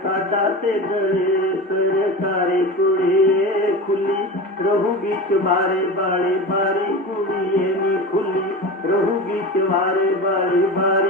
सारी कुड़ी खुली रहू बिचारे बारे बारी कुड़ी खुली रहू बिच वारे बारी बारी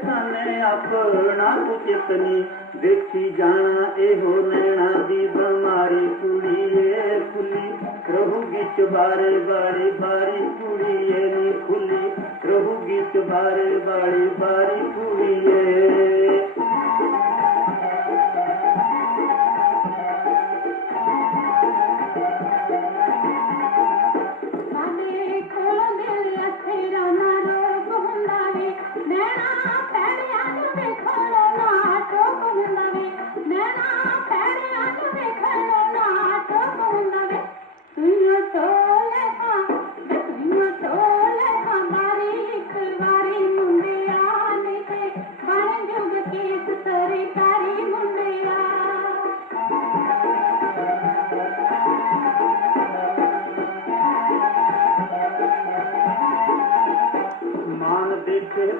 દેખી જાણા એ હો નૈણા દીપ મારી કુડી એ ખુલી પ્રભુ ગીત બારે બારે બારી કુડી એ ખુલી પ્રભુ ગીત બારે બારે બારી કુડી એ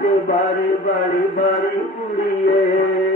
बारी बारी बारी कु